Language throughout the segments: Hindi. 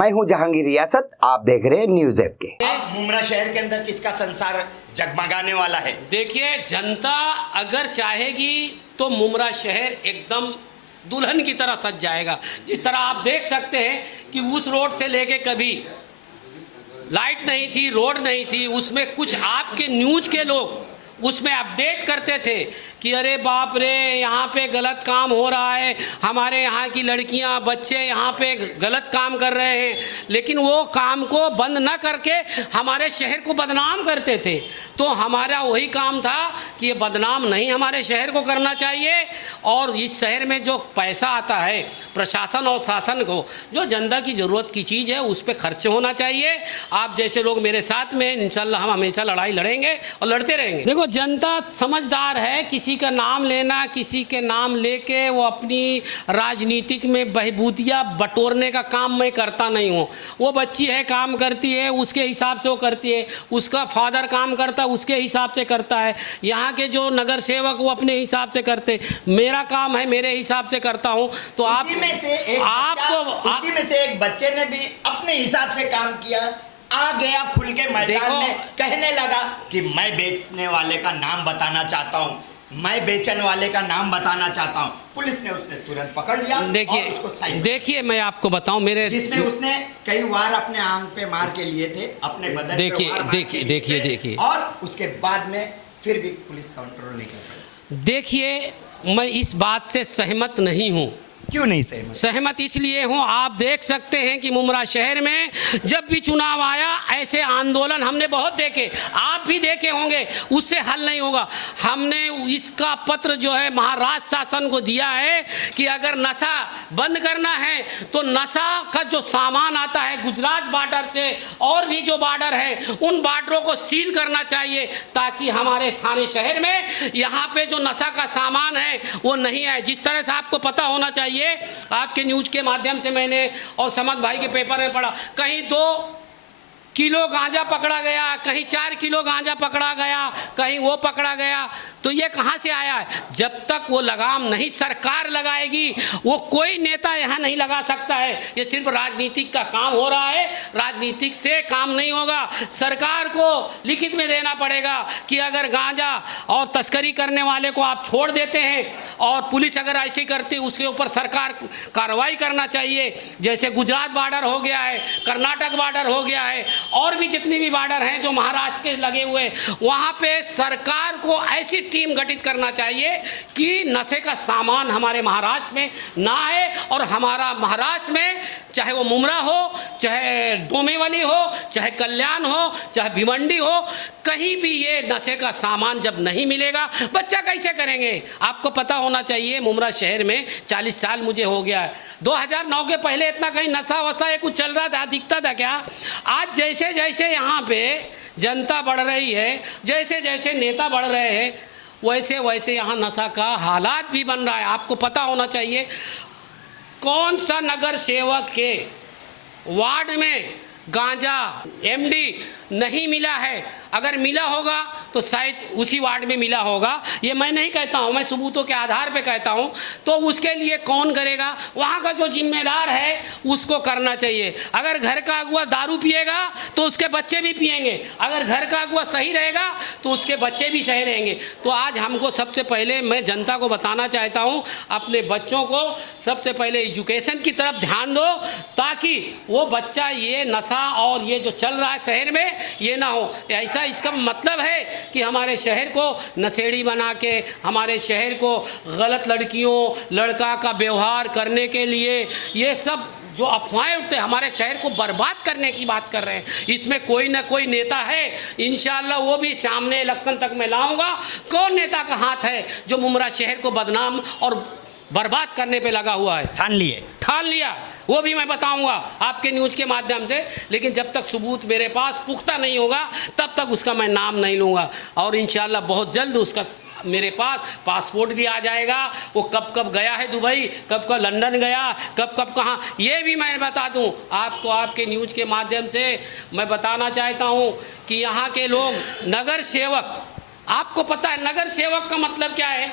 मैं हूं जहांगीर रियासत, आप देख रहे हैं न्यूज ऐप के। मुमरा शहर के अंदर किसका संसार जगमगाने वाला है? देखिए, जनता अगर चाहेगी तो मुमरा शहर एकदम दुल्हन की तरह सज जाएगा। जिस तरह आप देख सकते हैं कि उस रोड से लेके कभी लाइट नहीं थी, रोड नहीं थी, उसमें कुछ आपके न्यूज के लोग उसमें अपडेट करते थे कि अरे बाप रे, यहाँ पे गलत काम हो रहा है, हमारे यहाँ की लड़कियाँ बच्चे यहाँ पे गलत काम कर रहे हैं, लेकिन वो काम को बंद न करके हमारे शहर को बदनाम करते थे। तो हमारा वही काम था कि ये बदनाम नहीं हमारे शहर को करना चाहिए, और इस शहर में जो पैसा आता है प्रशासन और शासन को, जो जनता की ज़रूरत की चीज़ है उस पर खर्च होना चाहिए। आप जैसे लोग मेरे साथ में, इंशाल्लाह हम हमेशा लड़ाई लड़ेंगे और लड़ते रहेंगे। देखो, जनता समझदार है, किसी का नाम लेना, किसी के नाम लेके वो अपनी राजनीतिक में बहबूदियाँ बटोरने का काम मैं करता नहीं हूँ। वो बच्ची है, काम करती है, उसके हिसाब से वो करती है, उसका फादर काम करता है उसके हिसाब से करता है, यहाँ के जो नगर सेवक वो अपने हिसाब से करते, मेरा काम है मेरे हिसाब से करता हूँ। तो आप उसी में से एक बच्चे ने भी अपने हिसाब से काम किया, आ गया खुल के मैदान में, कहने लगा कि मैं बेचने वाले का नाम बताना चाहता हूँ, मैं बेचने वाले का नाम बताना चाहता हूँ। पुलिस ने उसने तुरंत पकड़ लिया। देखिए मैं आपको बताऊं, मेरे जिसमें उसने कई बार अपने आंख पे मार के लिए थे, अपने बदन देखिए और उसके बाद में फिर भी पुलिस कंट्रोल नहीं कर पाई। देखिए, मैं इस बात से सहमत नहीं हूँ। क्यों नहीं सहमत इसलिए हूँ, आप देख सकते हैं कि मुमरा शहर में जब भी चुनाव आया ऐसे आंदोलन हमने बहुत देखे, आप भी देखे होंगे, उससे हल नहीं होगा। हमने इसका पत्र जो है महाराष्ट्र शासन को दिया है कि अगर नशा बंद करना है तो नशा का जो सामान आता है गुजरात बॉर्डर से और भी जो बॉर्डर है उन बॉर्डरों को सील करना चाहिए, ताकि हमारे थाने शहर में यहाँ पे जो नशा का सामान है वो नहीं आए। जिस तरह से आपको पता होना चाहिए, आपके न्यूज के माध्यम से मैंने और समद भाई के पेपर में पढ़ा, कहीं 2 किलो गांजा पकड़ा गया, कहीं 4 किलो गांजा पकड़ा गया, कहीं वो पकड़ा गया। तो ये कहाँ से आया है? जब तक वो लगाम नहीं सरकार लगाएगी, वो कोई नेता यहाँ नहीं लगा सकता है। ये सिर्फ राजनीतिक का काम हो रहा है, राजनीतिक से काम नहीं होगा। सरकार को लिखित में देना पड़ेगा कि अगर गांजा और तस्करी करने वाले को आप छोड़ देते हैं और पुलिस अगर ऐसे करती है, उसके ऊपर सरकार कार्रवाई करना चाहिए। जैसे गुजरात बॉर्डर हो गया है, कर्नाटक बॉर्डर हो गया है, और भी जितनी भी बॉर्डर हैं जो महाराष्ट्र के लगे हुए, वहाँ पे सरकार को ऐसी टीम गठित करना चाहिए कि नशे का सामान हमारे महाराष्ट्र में ना आए, और हमारा महाराष्ट्र में चाहे वो मुमरा हो, चाहे डोमेवली हो, चाहे कल्याण हो, चाहे भिवंडी हो, कहीं भी ये नशे का सामान जब नहीं मिलेगा, बच्चा कैसे करेंगे? आपको पता होना चाहिए, मुमरा शहर में 40 साल मुझे हो गया है। 2009 के पहले इतना कहीं नशा वशा ये कुछ चल रहा था, दिखता था क्या? आज जैसे जैसे यहाँ पे जनता बढ़ रही है, जैसे जैसे नेता बढ़ रहे हैं, वैसे वैसे यहाँ नशा का हालात भी बन रहा है। आपको पता होना चाहिए कौन सा नगर सेवक के वार्ड में गांजा एमडी नहीं मिला है। अगर मिला होगा तो शायद उसी वार्ड में मिला होगा, ये मैं नहीं कहता हूँ, मैं सबूतों के आधार पे कहता हूँ। तो उसके लिए कौन करेगा? वहाँ का जो जिम्मेदार है उसको करना चाहिए। अगर घर का अगुआ दारू पिएगा तो उसके बच्चे भी पिएंगे, अगर घर का अगुआ सही रहेगा तो उसके बच्चे भी सही रहेंगे। तो आज हमको सबसे पहले मैं जनता को बताना चाहता हूँ, अपने बच्चों को सबसे पहले एजुकेशन की तरफ ध्यान दो, ताकि वो बच्चा ये नशा और ये जो चल रहा है शहर में ये ना हो। ऐसा इसका मतलब है कि हमारे शहर को नशेड़ी बना के, हमारे शहर को गलत लड़कियों लड़का का व्यवहार करने के लिए ये सब जो अफवाहें उठते हैं, हमारे शहर को बर्बाद करने की बात कर रहे हैं। इसमें कोई ना कोई नेता है, इंशाल्लाह वो भी सामने इलेक्शन तक मैं लाऊंगा। कौन नेता का हाथ है जो मुमरा शहर को बदनाम और बर्बाद करने पे लगा हुआ है? ठान लिया, वो भी मैं बताऊंगा आपके न्यूज़ के माध्यम से। लेकिन जब तक सबूत मेरे पास पुख्ता नहीं होगा तब तक उसका मैं नाम नहीं लूँगा। और इंशाल्लाह बहुत जल्द उसका मेरे पास पासपोर्ट भी आ जाएगा। वो कब कब गया है दुबई, कब कब लंदन गया, कब कब कहाँ, ये भी मैं बता दूँ आपको। आपके न्यूज़ के माध्यम से मैं बताना चाहता हूँ कि यहाँ के लोग नगर सेवक, आपको पता है नगर सेवक का मतलब क्या है?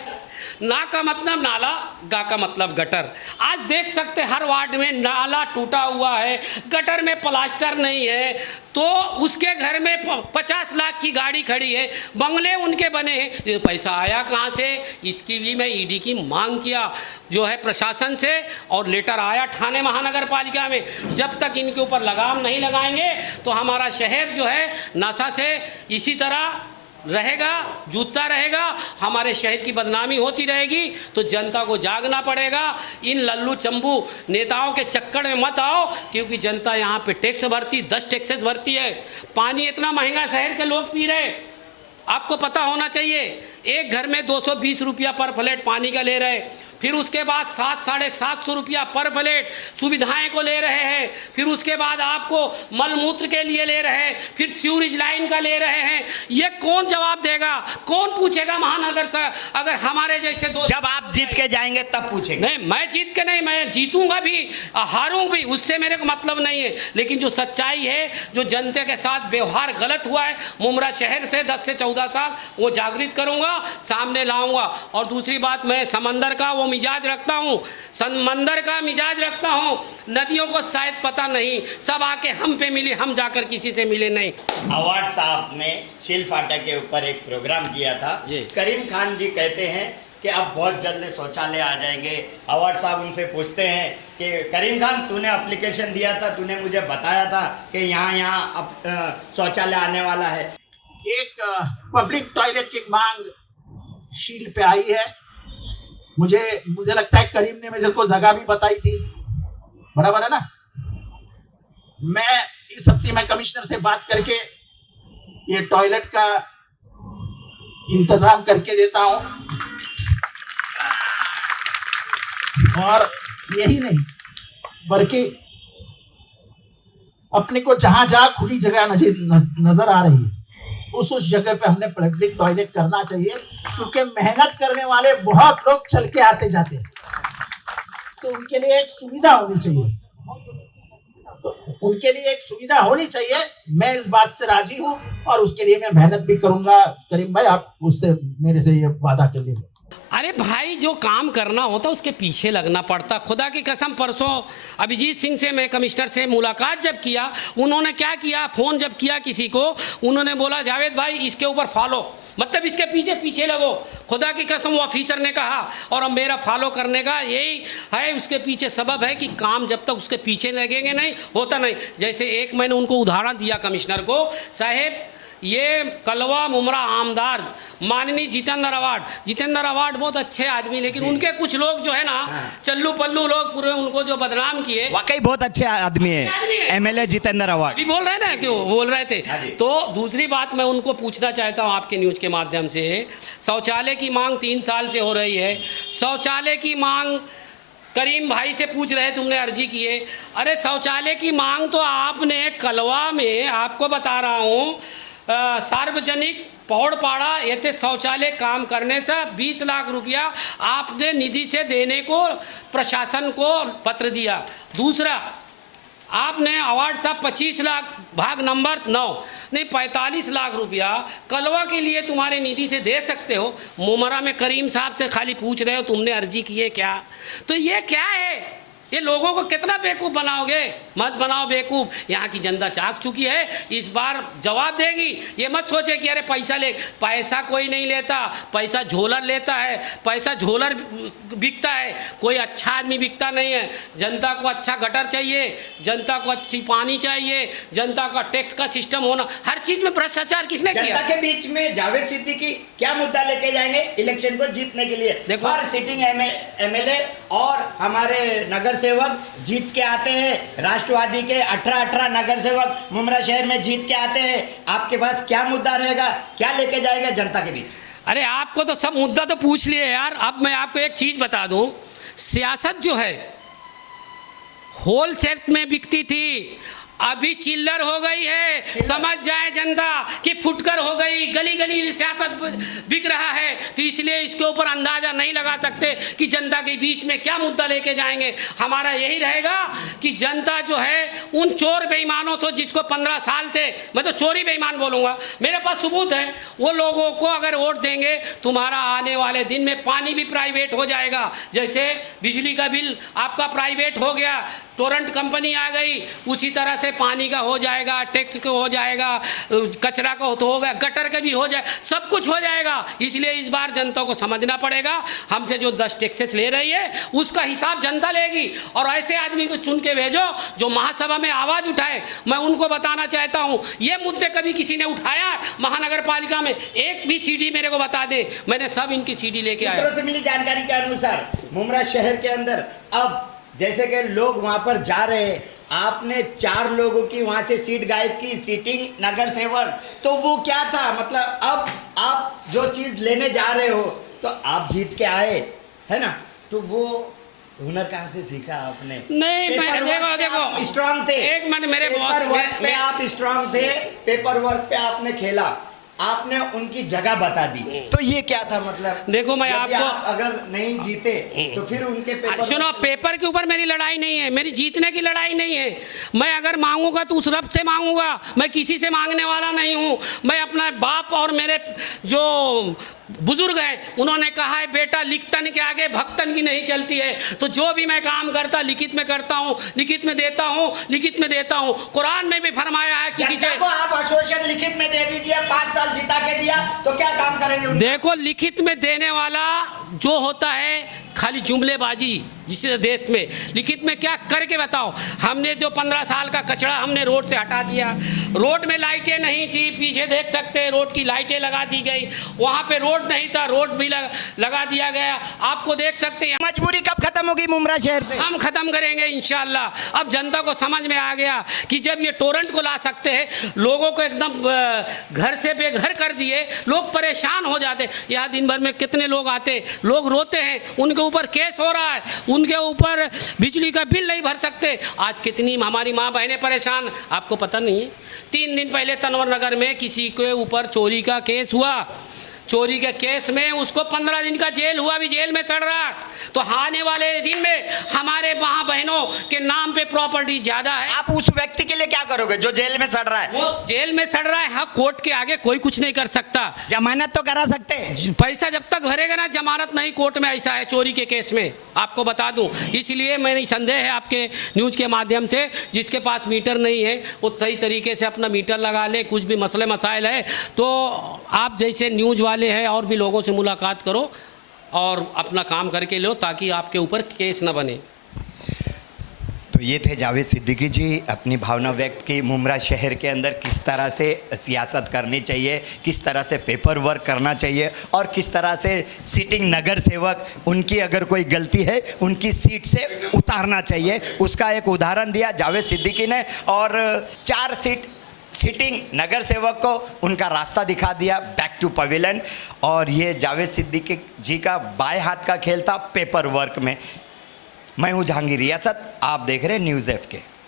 ना का मतलब नाला, गा का मतलब गटर। आज देख सकते हर वार्ड में नाला टूटा हुआ है, गटर में प्लास्टर नहीं है, तो उसके घर में 50 लाख की गाड़ी खड़ी है, बंगले उनके बने हैं, ये पैसा आया कहाँ से? इसकी भी मैं ईडी की मांग किया जो है प्रशासन से, और लेटर आया ठाणे महानगर पालिका में। जब तक इनके ऊपर लगाम नहीं लगाएंगे तो हमारा शहर जो है नशा से इसी तरह रहेगा, जूझता रहेगा, हमारे शहर की बदनामी होती रहेगी। तो जनता को जागना पड़ेगा, इन लल्लू चंबू नेताओं के चक्कर में मत आओ, क्योंकि जनता यहाँ पे टैक्स भरती, 10 टैक्सेस भरती है। पानी इतना महंगा शहर के लोग पी रहे, आपको पता होना चाहिए। एक घर में 220 रुपया पर फ्लैट पानी का ले रहे, फिर उसके बाद 700-750 रुपया पर फ्लैट सुविधाएं को ले रहे हैं, फिर उसके बाद आपको मलमूत्र के लिए ले रहे हैं, फिर सीवरेज लाइन का ले रहे हैं। ये कौन जवाब देगा, कौन पूछेगा महानगर से? अगर हमारे जैसे दो, जब आप जीत के जाएंगे तब पूछेंगे। नहीं, मैं जीत के नहीं, मैं जीतूंगा भी हारूं भी, उससे मेरे को मतलब नहीं है। लेकिन जो सच्चाई है, जो जनता के साथ व्यवहार गलत हुआ है मुमरा शहर से 10 से 14 साल, वो जागृत करूंगा, सामने लाऊंगा। और दूसरी बात, मैं समंदर का वो मिजाज रखता हूँ, समंदर का मिजाज रखता हूँ। नदियों को शायद पता नहीं, सब आके हम पे मिली, हम जाकर किसी से मिले नहीं। अवार्ड साहब ने शील फाटक के ऊपर एक प्रोग्राम किया था। करीम खान जी कहते हैं कि अब बहुत जल्द शौचालय आ जाएंगे। अवार्ड साहब उनसे पूछते हैं कि करीम खान, तूने एप्लीकेशन दिया था, तूने मुझे बताया था कि यहाँ अब शौचालय आने वाला है। एक पब्लिक टॉयलेट की मांग शील पे आई है। मुझे लगता है करीम ने मेरे को जगह भी बताई थी, बराबर है ना। मैं इस हफ्ते में कमिश्नर से बात करके ये टॉयलेट का इंतजाम करके देता हूं। और यही नहीं, बल्कि अपने को जहां जहां खुली जगह नजर आ रही है, उस जगह पे हमने पब्लिक टॉयलेट करना चाहिए, क्योंकि मेहनत करने वाले बहुत लोग चल के आते जाते हैं, तो उनके लिए एक सुविधा होनी चाहिए। मैं इस बात से राजी हूँ और उसके लिए मैं मेहनत भी करूंगा। करीम भाई, आप उससे मेरे से ये वादा कर लीजिए। अरे भाई, जो काम करना होता उसके पीछे लगना पड़ता। खुदा की कसम, परसों अभिजीत सिंह से मैं कमिश्नर से मुलाकात जब किया, उन्होंने क्या किया, फ़ोन जब किया किसी को, उन्होंने बोला जावेद भाई इसके ऊपर फॉलो, मतलब इसके पीछे पीछे लगो। खुदा की कसम, वो ऑफिसर ने कहा, और अब मेरा फॉलो करने का यही है, उसके पीछे सबब है कि काम जब तक उसके पीछे लगेंगे नहीं होता नहीं। जैसे एक मैंने उनको उदाहरण दिया कमिश्नर को, साहेब ये कलवा मुमरा आमदार माननीय जितेंद्र अवार्ड बहुत अच्छे आदमी, लेकिन उनके कुछ लोग जो है ना, चल्लू पल्लू लोग पूरे उनको जो बदनाम किए। वाकई बहुत अच्छे आदमी है एमएलए जितेंद्र अवार्ड भी बोल रहे ना, क्यों बोल रहे थे। तो दूसरी बात मैं उनको पूछना चाहता हूँ आपके न्यूज़ के माध्यम से, शौचालय की मांग 3 साल से हो रही है। शौचालय की मांग करीम भाई से पूछ रहे, तुमने अर्जी की है। अरे शौचालय की मांग तो आपने कलवा में, आपको बता रहा हूँ, सार्वजनिक पौड़पाड़ा ये शौचालय काम करने से 20 लाख रुपया आपने निधि से देने को प्रशासन को पत्र दिया। दूसरा, आपने अवार्ड साहब 25 लाख भाग नंबर 9 नहीं 45 लाख रुपया कलवा के लिए तुम्हारे निधि से दे सकते हो। मुमरा में करीम साहब से खाली पूछ रहे हो तुमने अर्जी की है क्या? तो ये क्या है? ये लोगों को कितना बेवकूफ़ बनाओगे? मत बनाओ बेवकूफ़। यहाँ की जनता चाक चुकी है, इस बार जवाब देगी। ये मत सोचे कि अरे पैसा कोई नहीं लेता, पैसा झोलर लेता है, पैसा झोलर बिकता है, कोई अच्छा आदमी बिकता नहीं है। जनता को अच्छा गटर चाहिए, जनता को अच्छी पानी चाहिए, जनता का टैक्स का सिस्टम होना, हर चीज़ में भ्रष्टाचार किसने किया? जनता के बीच में जावेद सिद्दीकी क्या मुद्दा लेके जाएंगे इलेक्शन को जीतने के लिए? देखो, हर सिटिंग एमएलए और हमारे नगर सेवक जीत के आते हैं। राष्ट्रवादी के 18 नगर सेवक मुमरा शहर में जीत के आते हैं। आपके पास क्या मुद्दा रहेगा, क्या लेके जाएगा जनता के बीच? अरे आपको तो सब मुद्दा तो पूछ लिए यार। अब मैं आपको एक चीज़ बता दूं, सियासत जो है होलसेल में बिकती थी, अभी चिल्लर हो गई है, समझ जाए जनता कि फुटकर हो गई, गली गली सियासत बिक रहा है। तो इसलिए इसके ऊपर अंदाजा नहीं लगा सकते कि जनता के बीच में क्या मुद्दा लेके जाएंगे। हमारा यही रहेगा कि जनता जो है उन चोर बेईमानों से, जिसको 15 साल से, मैं तो चोरी बेईमान बोलूँगा, मेरे पास सबूत है, वो लोगों को अगर वोट देंगे तुम्हारा आने वाले दिन में पानी भी प्राइवेट हो जाएगा। जैसे बिजली का बिल आपका प्राइवेट हो गया, टोरेंट कंपनी आ गई, उसी तरह से पानी का हो जाएगा, टैक्स का हो जाएगा, कचरा का तो होगा, गटर का भी हो जाए, सब कुछ हो जाएगा। इसलिए इस बार जनता को समझना पड़ेगा, हमसे जो 10 टैक्सेस ले रही है उसका हिसाब जनता लेगी। और ऐसे आदमी को चुन के भेजो जो महासभा में आवाज़ उठाए। मैं उनको बताना चाहता हूँ, ये मुद्दे कभी किसी ने उठाया महानगर पालिका में? एक भी सीडी मेरे को बता दे, मैंने सब इनकी सीडी लेके आया। सूत्रों से मिली जानकारी के अनुसार मुमरा शहर के अंदर अब जैसे कि लोग वहां पर जा रहे हैं, आपने 4 लोगों की वहां से सीट गायब की, सीटिंग नगर सेवक, तो वो क्या था? मतलब अब आप जो चीज लेने जा रहे हो तो आप जीत के आए, है ना? तो वो हुनर कहाँ से सीखा आपने? नहीं, मैं देखो स्ट्रांग थे, एक मिनट, मेरे बॉस पेपर वर्क पे आप स्ट्रांग थे, पेपर वर्क पे आपने खेला, आपने उनकी जगह बता दी, तो ये क्या था? मतलब देखो मैं आप आपको अगर नहीं जीते तो फिर उनके पेपर, सुनो, पेपर के ऊपर मेरी लड़ाई नहीं है, मेरी जीतने की लड़ाई नहीं है। मैं अगर मांगूंगा तो उस रब से मांगूंगा, मैं किसी से मांगने वाला नहीं हूँ। मैं अपना बाप और मेरे जो बुजुर्ग हैं उन्होंने कहा है, बेटा लिखतन के आगे भक्तन की नहीं चलती है। तो जो भी मैं काम करता लिखित में करता हूँ, लिखित में देता हूँ, लिखित में देता हूँ। कुरान में भी फरमाया है किसी से को आप आश्वासन लिखित में दे दीजिए, 5 साल जिता के दिया तो क्या काम करेंगे? देखो, लिखित में देने वाला जो होता है खाली जुमलेबाजी, जिसे देश में लिखित में क्या करके बताओ। हमने जो 15 साल का कचरा हमने रोड से हटा दिया, रोड में लाइटें नहीं थी, पीछे देख सकते हैं रोड की लाइटें लगा दी गई, वहाँ पे रोड नहीं था, रोड भी लगा दिया गया, आपको देख सकते हैं। मजबूरी कब खत्म होगी मुमरा शहर से? हम खत्म करेंगे इंशाल्लाह। अब जनता को समझ में आ गया कि जब ये टोरेंट को ला सकते हैं, लोगों को एकदम घर से बेघर कर दिए, लोग परेशान हो जाते। यहाँ दिन भर में कितने लोग आते, लोग रोते हैं, उनके ऊपर केस हो रहा है, उनके ऊपर बिजली का बिल नहीं भर सकते। आज कितनी हमारी माँ बहनें परेशान, आपको पता नहीं है? 3 दिन पहले तनवर नगर में किसी के ऊपर चोरी का केस हुआ, चोरी के केस में उसको 15 दिन का जेल हुआ, भी जेल में सड़ रहा। तो आने वाले दिन में हमारे माँ बहनों के नाम पे प्रॉपर्टी ज्यादा है। आप उस व्यक्ति के लिए क्या करोगे जो जेल में सड़ रहा है? वो जेल में सड़ रहा है, हाँ, कोर्ट के आगे कोई कुछ नहीं कर सकता। जमानत तो करा सकते हैं, पैसा जब तक भरेगा ना, जमानत नहीं कोर्ट में। ऐसा है चोरी के केस में, आपको बता दूं। इसलिए मैंने संदेह है आपके न्यूज़ के माध्यम से, जिसके पास मीटर नहीं है वो सही तरीके से अपना मीटर लगा ले। कुछ भी मसले मसाइल है तो आप जैसे न्यूज़ वाले हैं और भी लोगों से मुलाकात करो और अपना काम करके लो, ताकि आपके ऊपर केस न बने। तो ये थे जावेद सिद्दीकी जी, अपनी भावना व्यक्त की मुमरा शहर के अंदर किस तरह से सियासत करनी चाहिए, किस तरह से पेपर वर्क करना चाहिए और किस तरह से सिटिंग नगर सेवक, उनकी अगर कोई गलती है उनकी सीट से उतारना चाहिए, उसका एक उदाहरण दिया जावेद सिद्दीकी ने। और 4 सीट सिटिंग नगर सेवक को उनका रास्ता दिखा दिया बैक टू पवेलियन। और ये जावेद सिद्दीकी जी का बाएं हाथ का खेल था पेपर वर्क में। मैं हूँ जहांगीर रियासत, आप देख रहे हैं न्यूज़ एफ के।